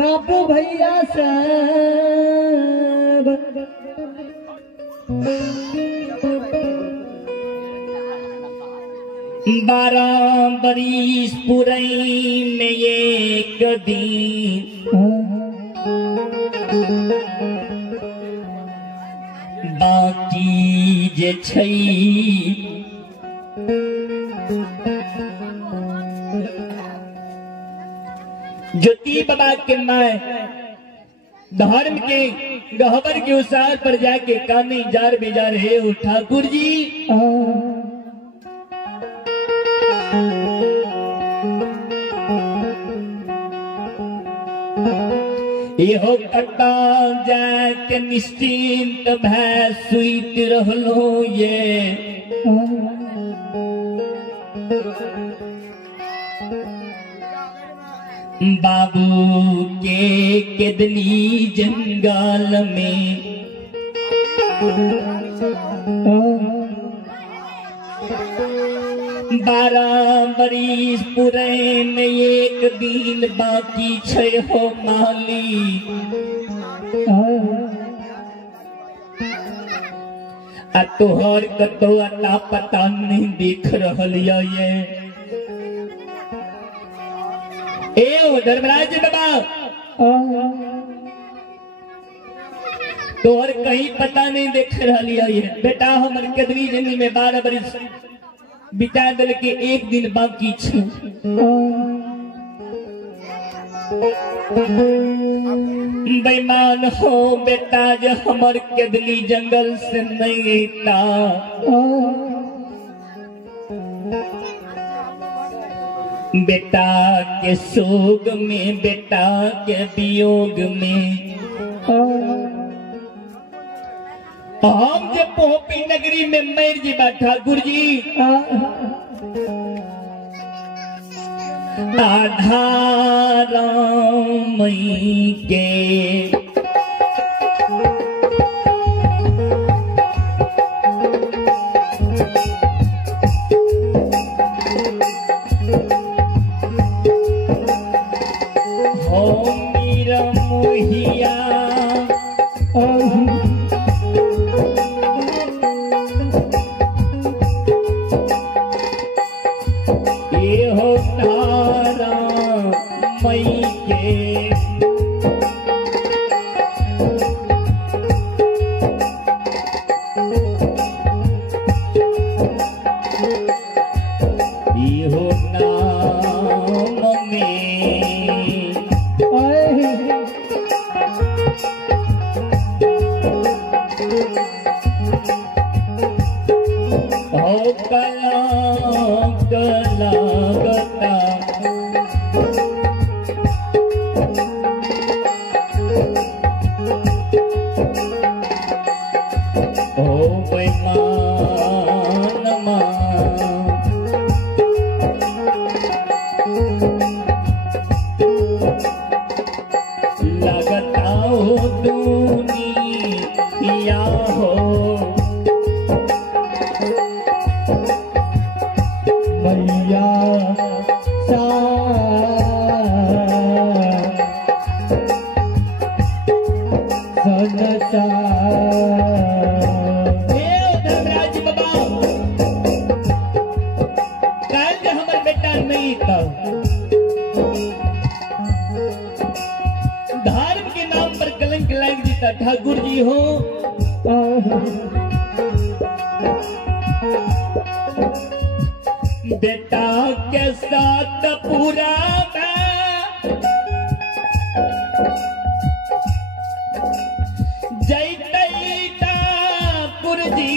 बापू भैया सब बारह बरिस पुरैन एक दिन बाकी जे छै ज्योति बाबा के माय धर्म के गहबर के उसार पर जाके कानी जार बेजार है ओ ठाकुर जी हो कटा जाके निश्चिंत भय सुइत रहलो ये बाबू के केदली जंगल में 12 बरिस पुरैन एक दिन बाकी छै हो माली आ तोहर कतो अता पता नहीं देख रहल ये धर्मराज बाबा तोहर कहीं पता नहीं देख रही है बेटा हमर केदली जंगल में 12 बरिस बिता दल के एक दिन बाकी छै बेईमान हो बेटा जो हमर केदली जंगल से नहीं था बेटा के सोग में बेटा के वियोग में हम जे पोपी नगरी में मर जीवा ठाकुर जी आधारामई के ठाकुर जी हो बेटा के साथ पूरा जय ठाकुर जी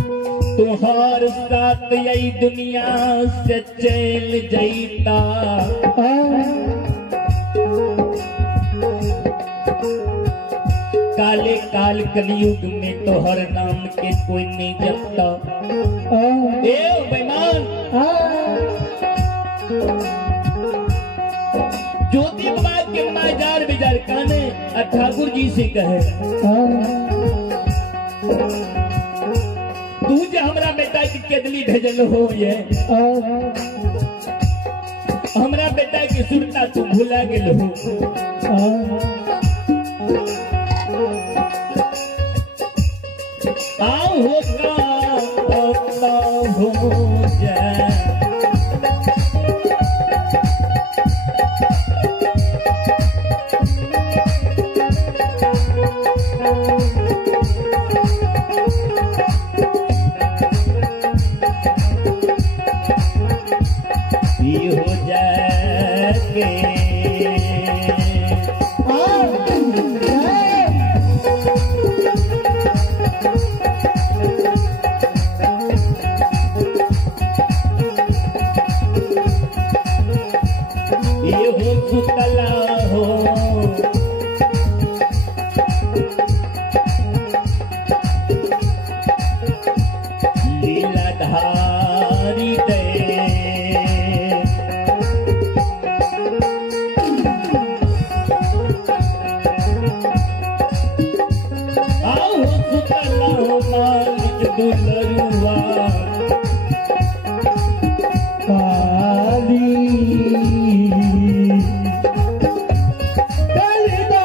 तुहार साथ यही दुनिया से चल जैता काले काल कलयुग में तोहर नाम के कोई नहीं जपता बेईमान ज्योति बाबा के माजार बेजार काने ठाकुर जी से कहे तू जो हमरा बेटा के केदली भेजल हो ये हमरा बेटा की सुरता तू भुला गेल हो आओ हो का हो जाए हो जाके ये हो सुतला हो लीलाधारी दे दुलरुआ काली कलिदा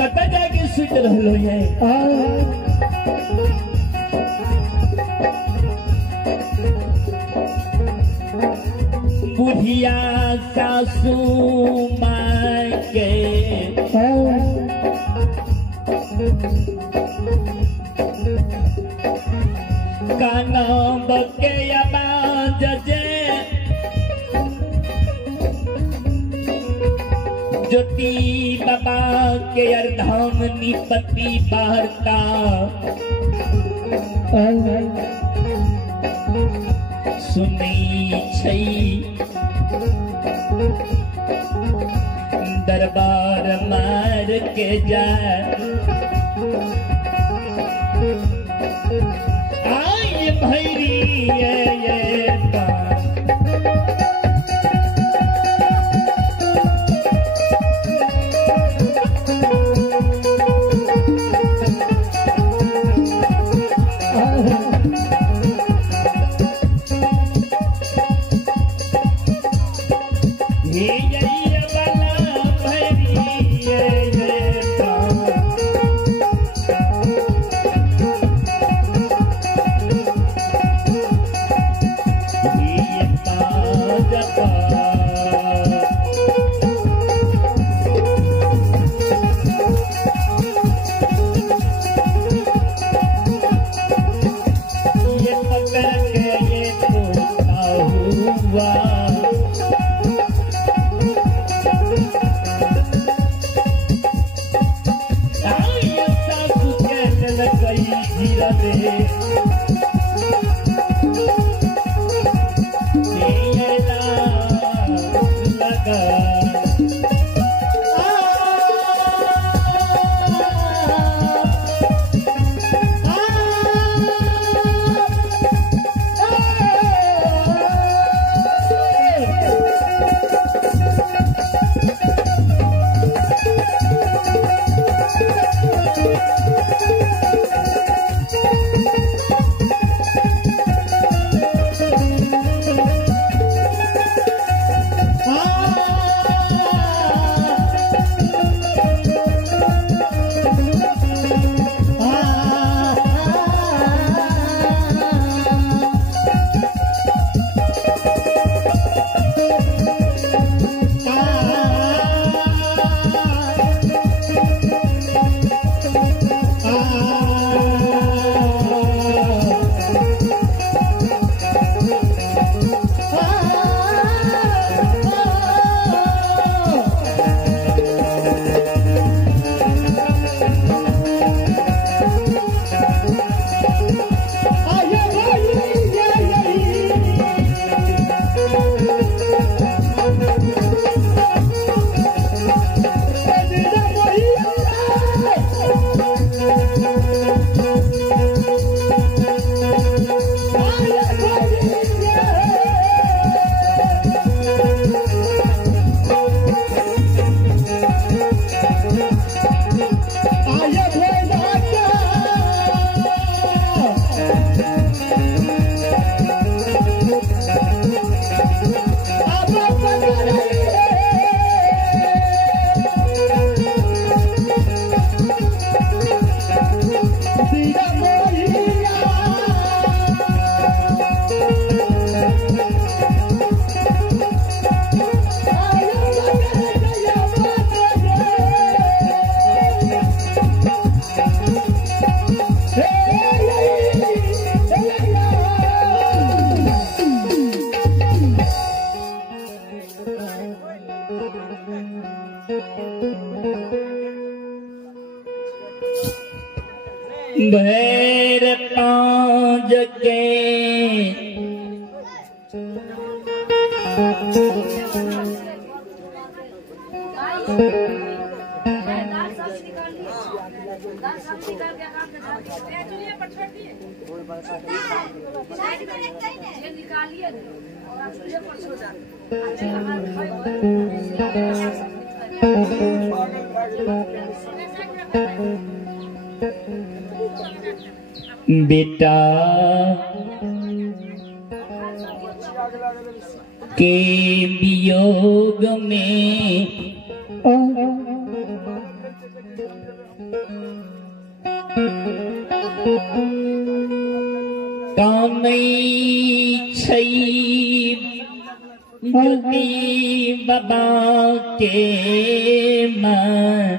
कता जाके सुत रहलो है बुढ़िया सासू माँ के काना बके आवाज जे ज्योति बाबा के अर्धाम निपति वार्ता सुनी छै दरबार मार के जाए आई भैरी ये बात। भैर पांज के बेटा के वियोग में कामई छई ज्योति बाबा के मन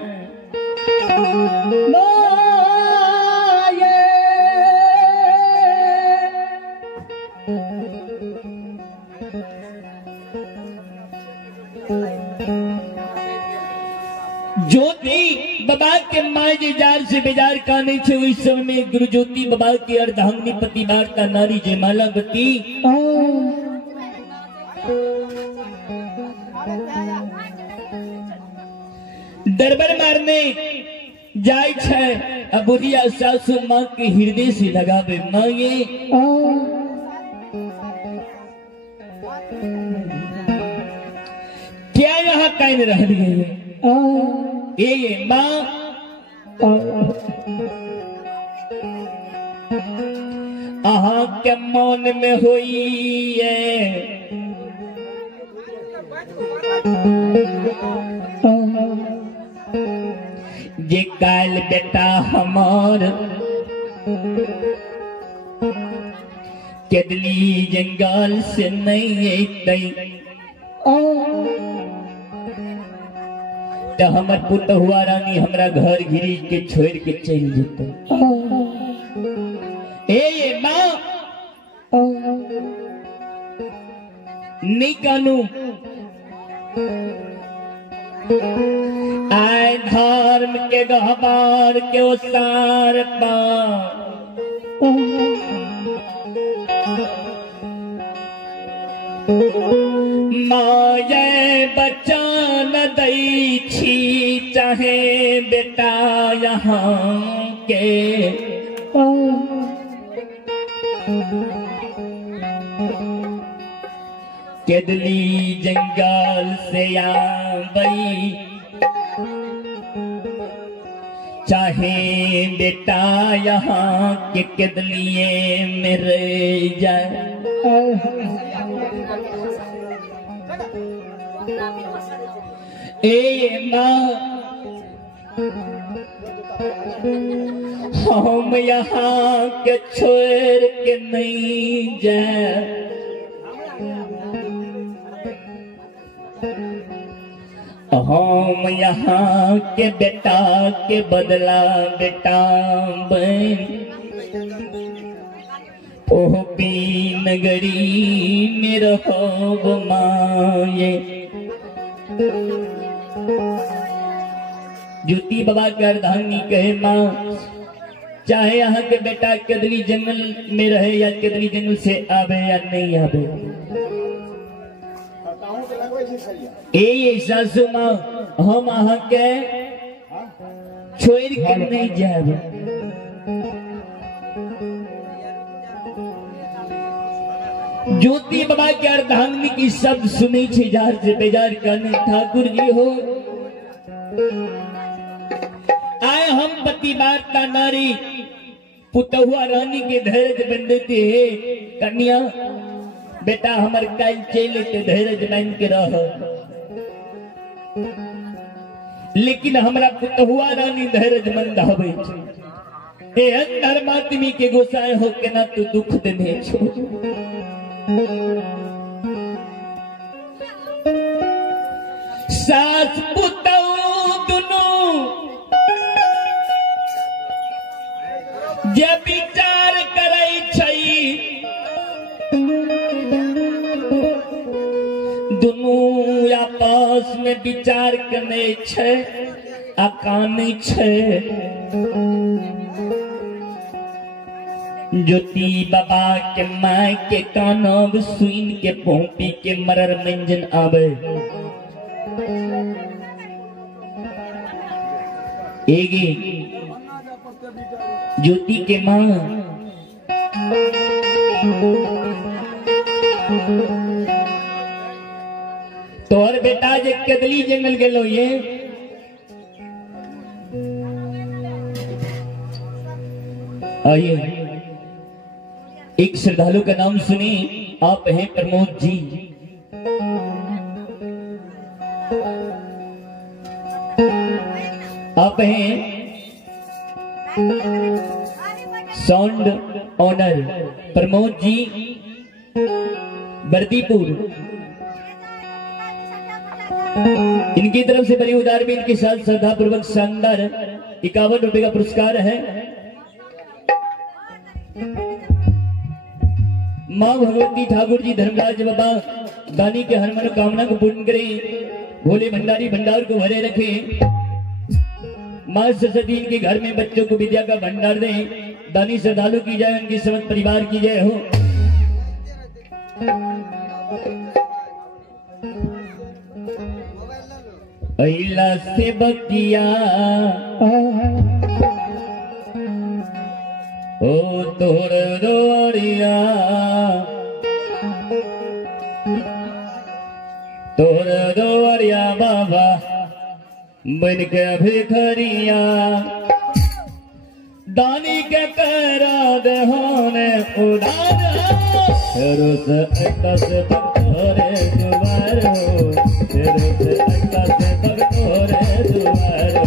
ज्योति बाबा के माय जार से बेजार काने छे उस समय में गुरु ज्योति बाबा के अर्धांगिनी पतिवार्ता नारी जयमाला गति दरबार मारने जाय छे अब बुढ़िया सासू माँ के हृदय से लगावे मांगे क्या यहाँ कायन रह गए ये माँ आहा के मौन में हुई है जे काल बेटा हमार केदली जंगल से नहीं तो हमर पुतहुआ रानी हमरा घर घिरी के छोड़ के चल जेते ए माँ नहीं कानू आय धर्म के गहबार के उसार पा माये बच्चा न दई छी चाहे बेटा यहाँ के केदली जंगल से आबई चाहे बेटा यहाँ के केदलिए में रह जाए ए माँ हम यहाँ के छोड़ के नहीं जाए हम यहाँ के बेटा के बदला बेटा बन ओह नगरी में रहो माये ज्योति बाबा के अर्धांगी कहे माँ चाहे यहाँ के बेटा केदली जंगल में रहे या केदली जंगल से आवे या नहीं आवे ए सासू माँ हम अहाँ के छोड़ के नहीं जाब ज्योति बाबा के अर्धांगिनी की शब्द सुनी छे जार से बेजार करने ठाकुर जी हो आए हम पति वार्ता नारी पुतहुआ रानी के धैर्य बंदते है कन्या बेटा हमार काल चले के धैर्य बन के रह लेकिन हमरा पुतहुआ रानी धैर्य मंद हवे छे ए धर्मात्मी के गोसाए हो के ना तू दुख देने छो सास पुतहु दुनु जे विचार करे छई दुनु आपस में विचार करने छे अकानी छे ज्योति बाबा के माय के कानब सुइन के पोपी के मरर मंजन आवे एगे ज्योति के माँ तोर बेटा जे केदली जंगल गेलो ये आइए एक श्रद्धालु का नाम सुनी आप हैं प्रमोद जी आप हैं साउंड ऑनर प्रमोद जी बर्दीपुर इनकी तरफ से बड़ी उदार भी इनके साथ श्रद्धा पूर्वक शानदार 51 रुपए का पुरस्कार है। माँ भगवती ठाकुर जी धर्मराज बाबा दानी के हर मनोकामना को पूर्ण करे भोले भंडारी भंडार को भरे रखे माँ सरस्वती इनके घर में बच्चों को विद्या का भंडार दे दानी श्रद्धालु की जाए उनके समस्त परिवार की जय हो। अइला से बकिया ओ तोर दोरिया तोर दोरिया बाबा बन के भिखरिया दानी के करा दहाने उड़ाना रोस अक्कास बगतोरे दुआरो रोस अक्कास बगतोरे दुआरो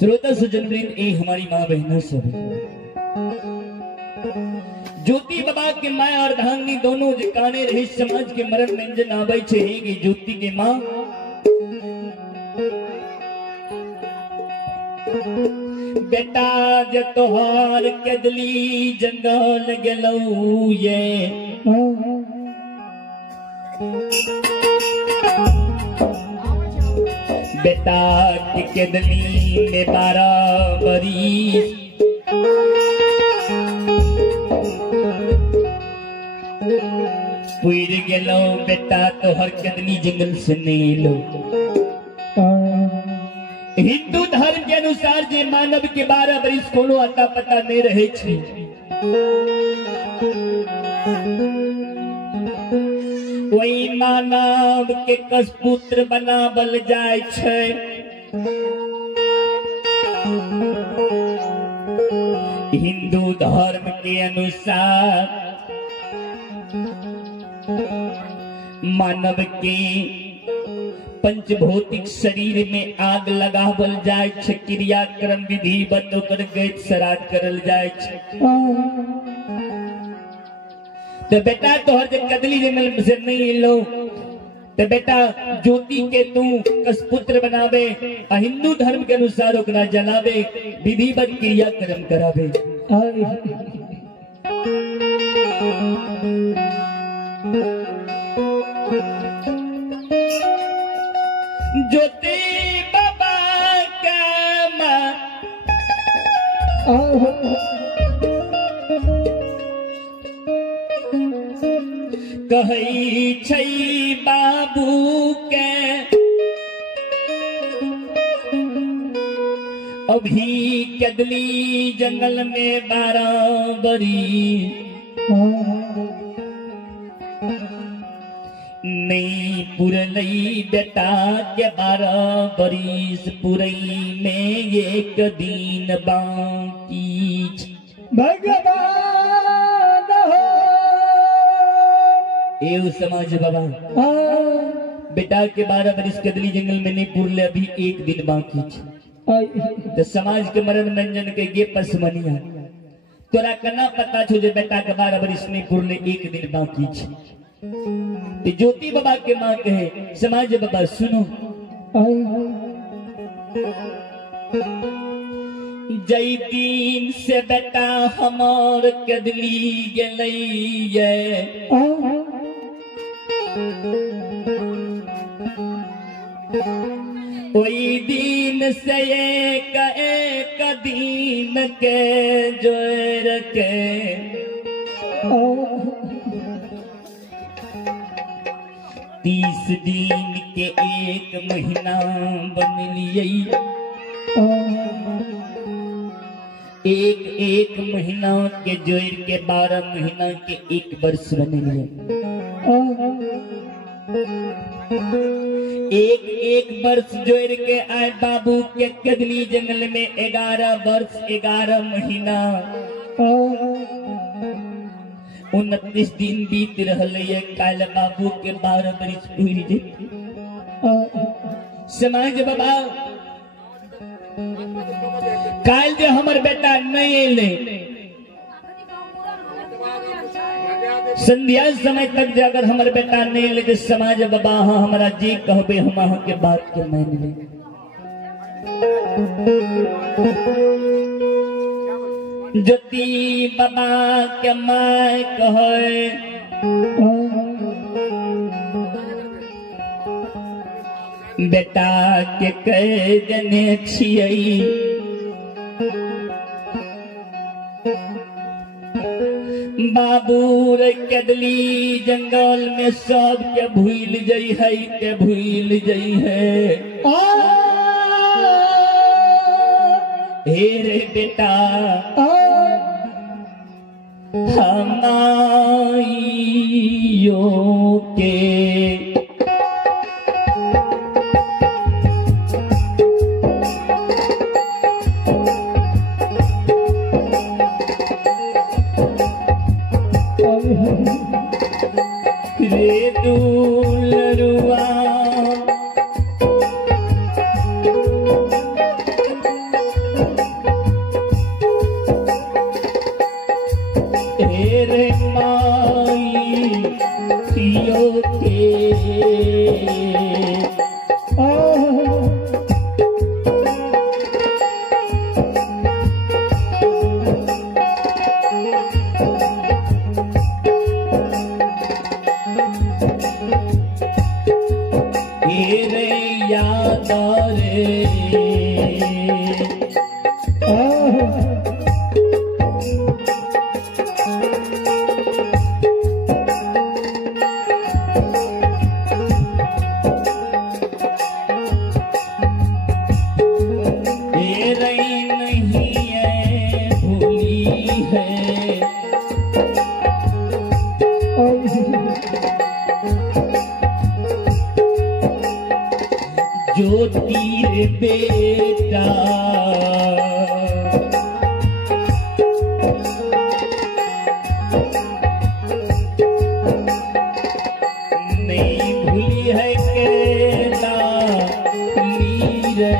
श्रोता सुजनवृंद ए हमारी माँ बहनों सब ज्योति बाबा के माँ और धांगनी दोनों जिकाने रहे समाज के मरण व्यंजन आवे छे कि ज्योति के माँ बेटा जे तोहार कदली जंगल गेलौ ये बेटा के कदली में 12 बरिस पुर गेलो बेटा तोहर कदली जंगल से नहीं लो। हिंदू धर्म के अनुसार जे मानव के 12 बरिस कोनो अता पता नहीं रहे छे वही मानव के कसपुत्र बनावल जाय छे। हिंदू धर्म के अनुसार मानव के पंचभौतिक शरीर में आग लगावल जाय छे, क्रियाक्रम विधिवत ओकर गैत श्राद्ध करल जाय छे। तो बेटा तोहर जे कदली जंगल से नहीं लो तो बेटा ज्योति के तू कसपुत्र बनावे आ हिंदू धर्म के अनुसार ओकरा जलावे विधिवत क्रियाक्रम करावे। ज्योति बाबा का माँ कहई छई बाबू के अभी कदली जंगल में 12 बरी नहीं पुरलई बेटा के 12 बरिस पुरई में एक दिन बाकी भगवान हो एव समाज बाबा बेटा के 12 बरिस कदली जंगल में नहीं पुरले अभी एक दिन बाकी तो समाज के मरण मंजन के ये पसमनिया तोरा कना पता छो जे बेटा के 12 बरिस नहीं पुरले एक दिन बाकी छे। ते ज्योति बाबा के मां कहे समाज बाबा सुनो जई दिन से बेटा हमार कदली गेलैये कोई दिन से एक दिन के जोर के 30 दिन के एक महीना बन लिए एक महीना के जोड़ के 12 महीना के एक वर्ष बन लिए एक वर्ष जोड़ के आए बाबू के कदली जंगल में 11 वर्ष 11 महीना 29 दिन बीत रहे काल बाबू के 12 बरिस पूरी जे समाज बाबा काल जे हमर बेटा नहीं अले संध्या समय तक जे अगर हमर बेटा नहीं अले तो समाज बाबा हाँ हमारा जी कहबे हम अहाँ के बात के मान ले ज्योति बाबा के माय कहे बेटा के कह जने छियै बाबू रे कदली जंगल में सब के भूल जई है के भूल जई है हे रे बेटा हमाइयो के रे दूलरुआ रे माई पियो के याद रे नहीं है भूली है ज्योति रे बेटा नहीं भूली है केला रे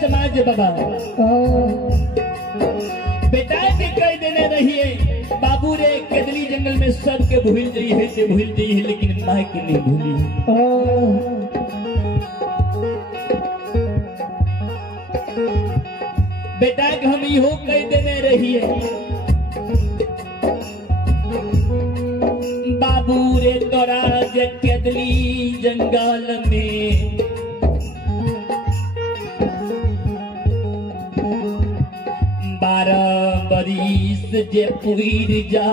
समाज बाबा बेटा के कह देने रहिए बाबू रे केदली जंगल में सबके भूल जाई है से भूल जाई है लेकिन माँ के नहीं भूली। बेटा के हम इहो कह देने रहिए बाबू रे तोरा जे केदली जंगल में बरिस जे पुर जा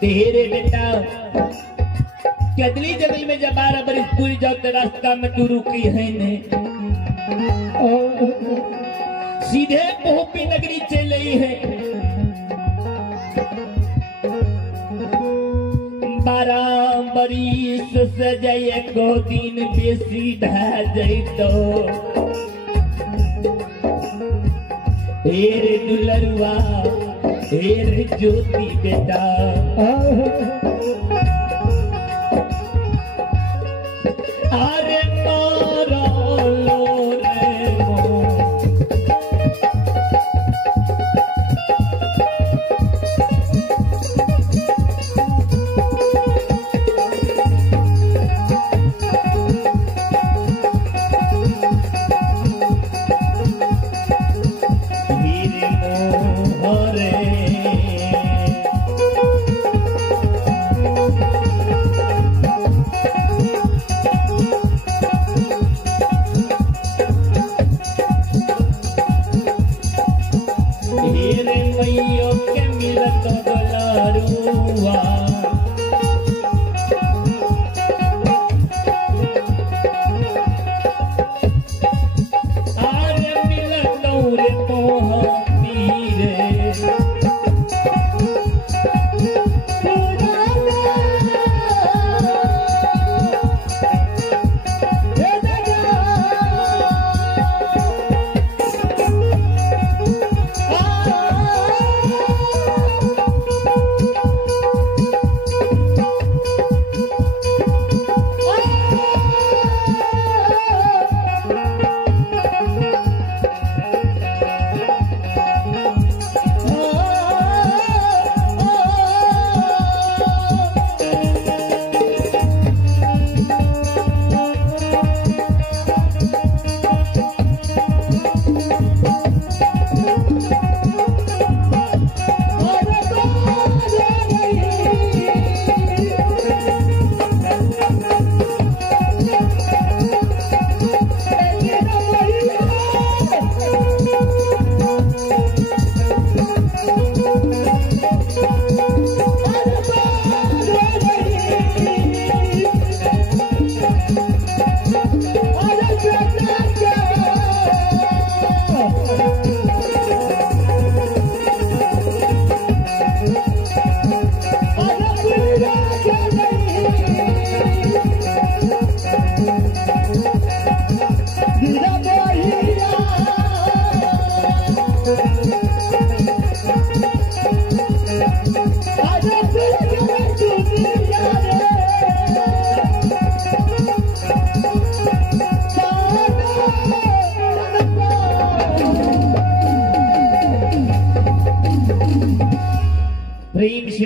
तेरे बेटा केदली जंगल में जब 12 बरिस पुर जाओ तो रास्ता में तू रुकी है ने सीधे पोपी नगरी चले है 12 बरिस से जाए को दिन बेसी ढह जैतो हेरे दुलरुआ हेरे ज्योति बेटा अरे मारा लो रे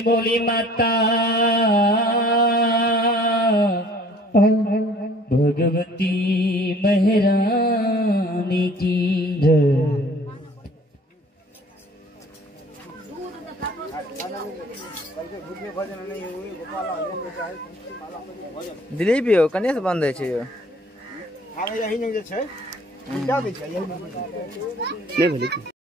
बोली माता भगवती महारानी की दिलीप यो कने से बंद छै यो आबे यही नहीं जे छै क्या दै छै यही नहीं भेलै